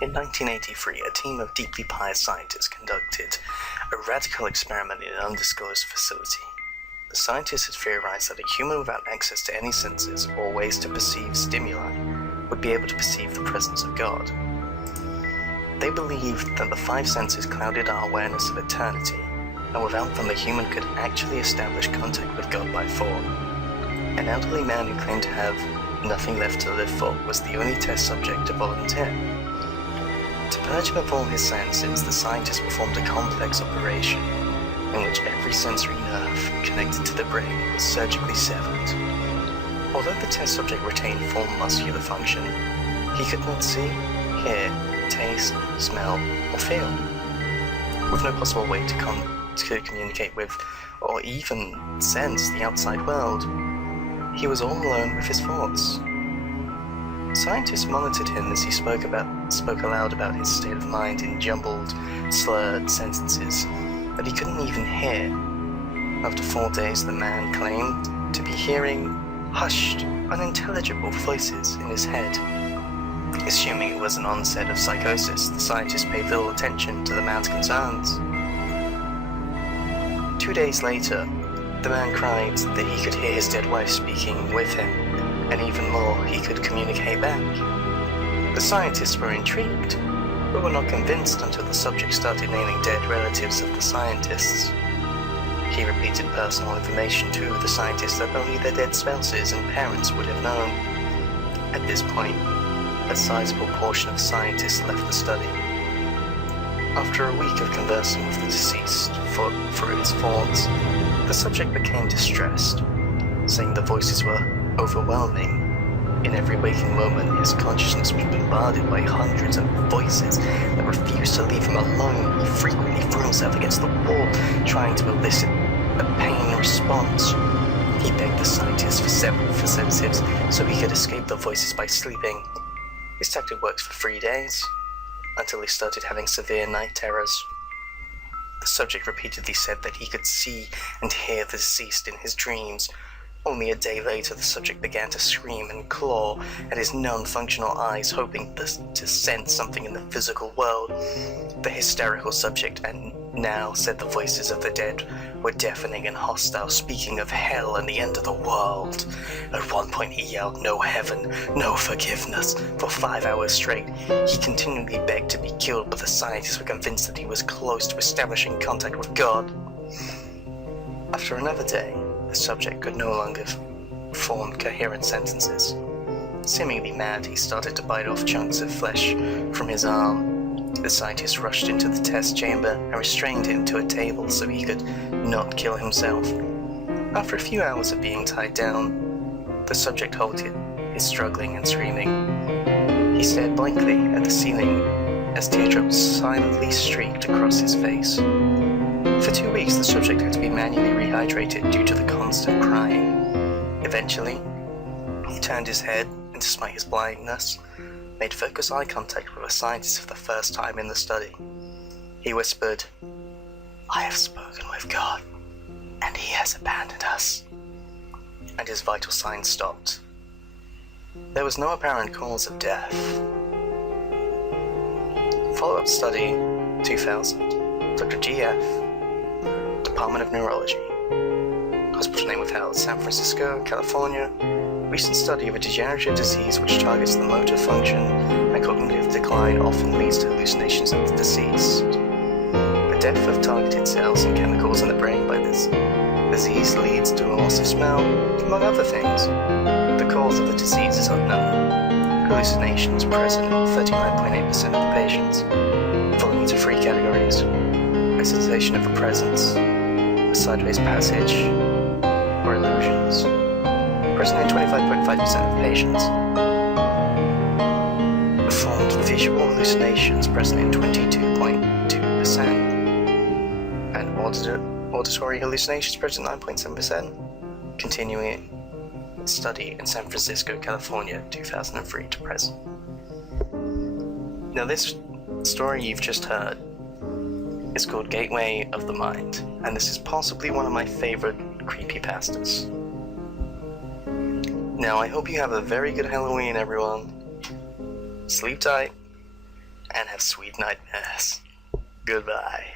In 1983, a team of deeply pious scientists conducted a radical experiment in an undisclosed facility. The scientists had theorized that a human without access to any senses or ways to perceive stimuli would be able to perceive the presence of God. They believed that the five senses clouded our awareness of eternity, and without them a human could actually establish contact with God by thought. An elderly man who claimed to have nothing left to live for was the only test subject to volunteer. To purge him of all his senses, the scientists performed a complex operation in which every sensory nerve connected to the brain was surgically severed. Although the test subject retained full muscular function, he could not see, hear, taste, smell, or feel. With no possible way to communicate with or even sense the outside world, he was all alone with his thoughts. Scientists monitored him as he spoke aloud about his state of mind in jumbled, slurred sentences that he couldn't even hear. After 4 days, the man claimed to be hearing hushed, unintelligible voices in his head. Assuming it was an onset of psychosis, the scientists paid little attention to the man's concerns. 2 days later, the man cried that he could hear his dead wife speaking with him, and even more, he could communicate back. The scientists were intrigued, but were not convinced until the subject started naming dead relatives of the scientists. He repeated personal information to the scientists that only their dead spouses and parents would have known. At this point, a sizable portion of scientists left the study. After a week of conversing with the deceased through his thoughts, the subject became distressed, saying the voices were overwhelming. In every waking moment, his consciousness was bombarded by hundreds of voices that refused to leave him alone. He frequently threw himself against the wall, trying to elicit a pain response. He begged the scientists for sedatives so he could escape the voices by sleeping. This tactic worked for 3 days, until he started having severe night terrors. The subject repeatedly said that he could see and hear the deceased in his dreams. Only a day later, the subject began to scream and claw at his non-functional eyes, hoping to sense something in the physical world. The hysterical subject now said the voices of the dead were deafening and hostile, speaking of hell and the end of the world. At one point he yelled, "No heaven, no forgiveness," for 5 hours straight. He continually begged to be killed, but the scientists were convinced that he was close to establishing contact with God. After another day, the subject could no longer form coherent sentences. Seemingly mad, he started to bite off chunks of flesh from his arm. The scientists rushed into the test chamber and restrained him to a table so he could not kill himself. After a few hours of being tied down, the subject halted his struggling and screaming. He stared blankly at the ceiling as teardrops silently streaked across his face. For 2 weeks, the subject had to be manually rehydrated due to the constant crying. Eventually, he turned his head, and despite his blindness, made focused eye contact with a scientist for the first time in the study. He whispered, "I have spoken with God, and he has abandoned us." And his vital signs stopped. There was no apparent cause of death. Follow-up study 2000. Dr. G.F. Department of Neurology. Hospital name withheld. San Francisco, California. Recent study of a degenerative disease which targets the motor function and cognitive decline often leads to hallucinations of the deceased. The death of targeted cells and chemicals in the brain by this disease leads to a loss of smell, among other things. The cause of the disease is unknown. Hallucinations present in 39.8% of the patients, falling into 3 categories: a sensation of a presence, a sideways passage, or illusions. Present in 25.5% of patients. Formed visual hallucinations present in 22.2%. And auditory hallucinations present in 9.7%. Continuing study in San Francisco, California, 2003 to present. Now this story you've just heard is called Gateway of the Mind, and this is possibly one of my favorite creepypastas. Now I hope you have a very good Halloween, everyone. Sleep tight, and have sweet nightmares. Goodbye.